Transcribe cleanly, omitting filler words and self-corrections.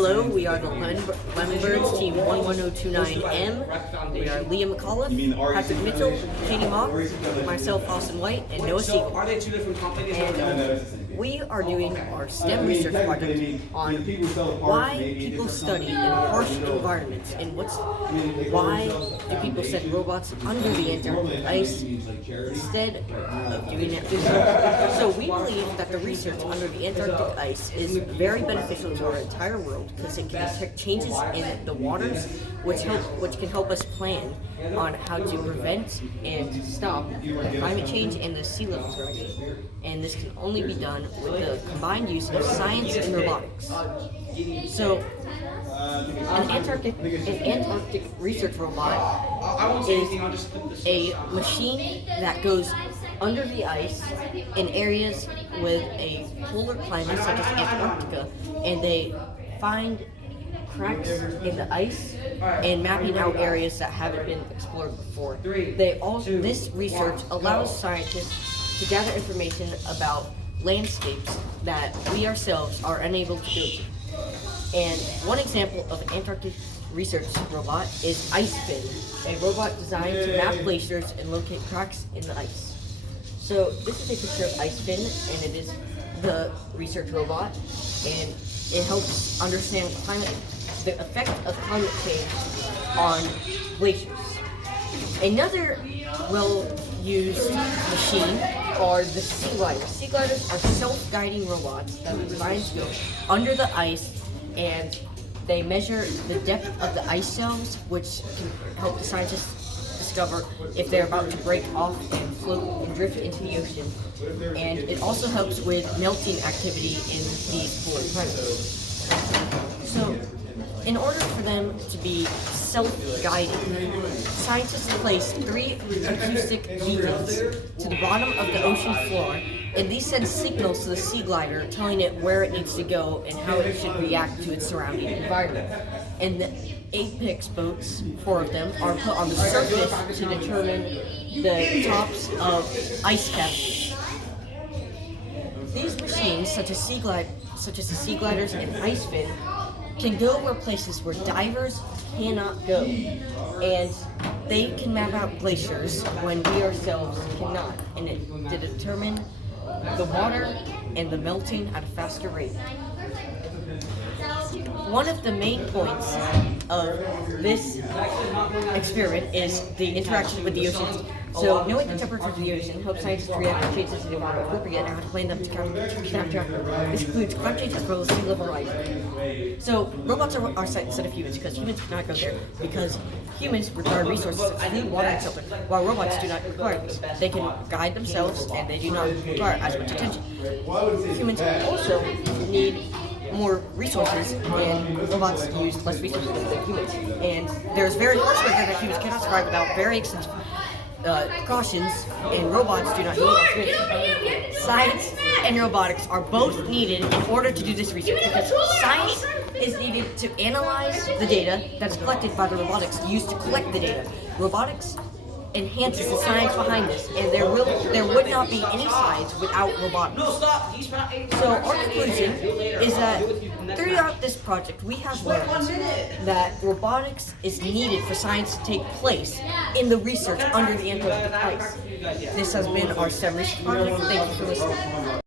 Hello, we are the Lemon Birds, team 11029M. We are Liam McAuliffe, Patrick Mitchell, Katie Mock, myself, Austin White, and Noah Siegel. Are they two different companies? And we are doing our STEM research project on why people study in harsh environments and why do people send robots under the Antarctic ice instead of doing that research. So we believe that the research under the Antarctic ice is very beneficial to our entire world because it can detect changes in the waters, which can help us plan on how to prevent and stop climate change and the sea levels rising. And this can only be done with the combined use of science and robotics. So, an Antarctic research robot is a machine that goes under the ice in areas with a polar climate such as Antarctica, and they find cracks in the ice and mapping out areas that haven't been explored before. This research allows scientists to gather information about landscapes that we ourselves are unable to go to. And one example of an Antarctic research robot is IceFin, a robot designed to map glaciers and locate cracks in the ice. So this is a picture of IceFin, and it is the research robot, and it helps understand the effect of climate change on glaciers. Another well-used machine are the sea gliders. Sea gliders are self-guiding robots that are designed to go under the ice, and they measure the depth of the ice shelves, which can help the scientists discover if they're about to break off and float and drift into the ocean. And it also helps with melting activity in these polar climates. So, in order for them to be self-guiding, scientists placed 3 acoustic beacons to the bottom of the ocean floor, and these send signals to the sea glider telling it where it needs to go and how it should react to its surrounding environment. And the Apex boats, 4 of them, are put on the surface to determine the tops of ice caps. These machines, such as the sea gliders and IceFin, can go where places where divers cannot go, and they can map out glaciers when we ourselves cannot, and to determine the water and the melting at a faster rate. One of the main points of this experiment is the interaction with the ocean. So, knowing the temperature of the ocean helps scientists react to changes in the environment appropriate and how to plan them to counter. This includes climate change as well as sea level rise. So, robots are instead of humans because humans cannot go there because humans require resources such as food, water, and shelter, while robots do not require this. They can guide themselves and they do not require as much attention. Humans also need more resources, and robots use less resources than humans. And there's very harsh weather that humans cannot survive without very extensive precautions, and robots do not need it. Science and robotics are both needed in order to do this research because science is needed to analyze the data that is collected by the robotics used to collect the data. Robotics enhances the science behind this, and there would not be any science without robotics. So our conclusion is that throughout this project we have learned that robotics is needed for science to take place in the research under the Antarctic ice. This has been our STEM research project. Thank you for listening.